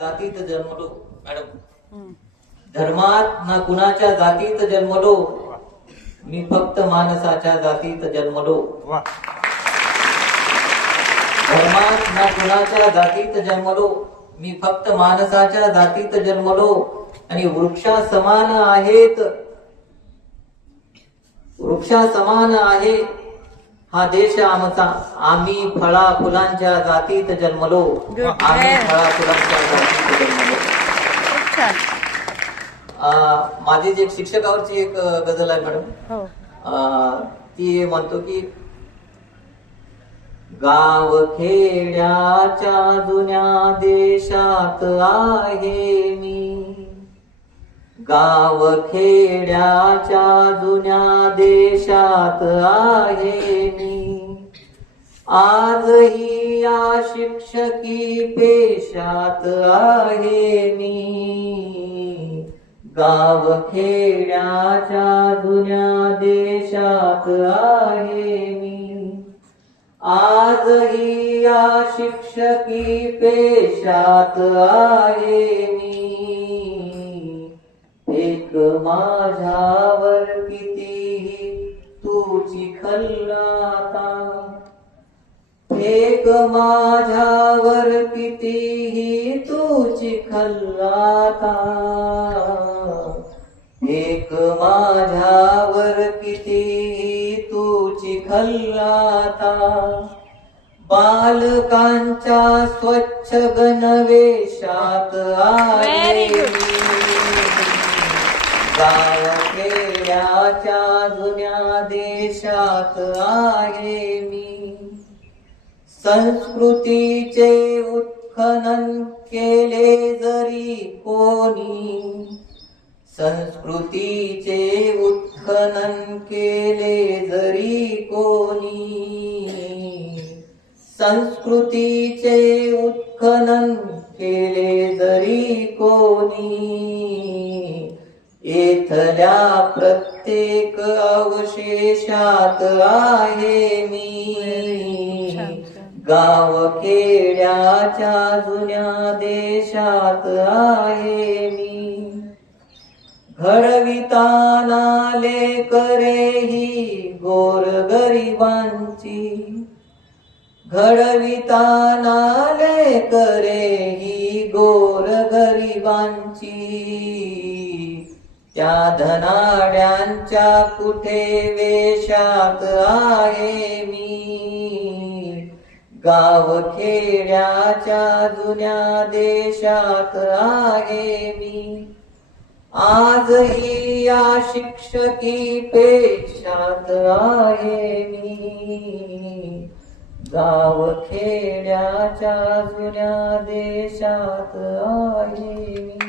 जातीत जन्मलो मॅडम, धर्मात ना कुणाच्या जातीत जन्मलो, मी फक्त माणसाच्या जातीत जन्मलो. धर्मात ना कुणाच्या जातीत जन्मलो, मी फक्त माणसाच्या जातीत जन्मलो. आणि वृक्षा समान आहेत, वृक्षा समान आहे हा देश आमचा. आम्ही फळा फुलांच्या जातीत जन्मलो, आम्ही फळा फुलांच्या जातीत जन्मलो. माझी जी एक शिक्षकावरची एक गझल आहे मॅडम, ती म्हणतो की गाव खेड्याच्या जुन्या देशात आहे मी, गाव खेड्याच्या जुन्या देशात आहे मी. आजही या शिक्षकी पेशात आहे मी, गाव खेड्याच्या जुन्या देशात आहे मी. आजही या शिक्षकी पेशात आहे मी. एक माझ्यावर कितीही तू चिखलाता, एक माझ्यावर कितीही तू चिखलाता, एक माझ्यावर कितीही तू चिखलाता. बालकांच्या स्वच्छ गणवेशात आहे मी, गाव खेड्याच्या जुन्या देशात आहे मी. संस्कृतीचे उत्खनन केले जरी कोणी, संस्कृतीचे उत्खनन केले जरी कोणी, संस्कृतीचे उत्खनन केले जरी कोणी. येथल्या प्रत्येक अवशेषात आहे मी, गाव खेड्याच्या जुन्या देशात आहे मी. घडविताना लेकरे ही गोरगरिबांची, घडविताना लेकरे ही गोरगरिबांची. त्या धनाढ्यांच्या कुठे वेशात आहे मी, गाव खेड्याच्या जुन्या देशात आहे मी. आजही या शिक्षकी पेशात आहे मी, गाव खेड्याच्या जुन्या देशात आहे मी.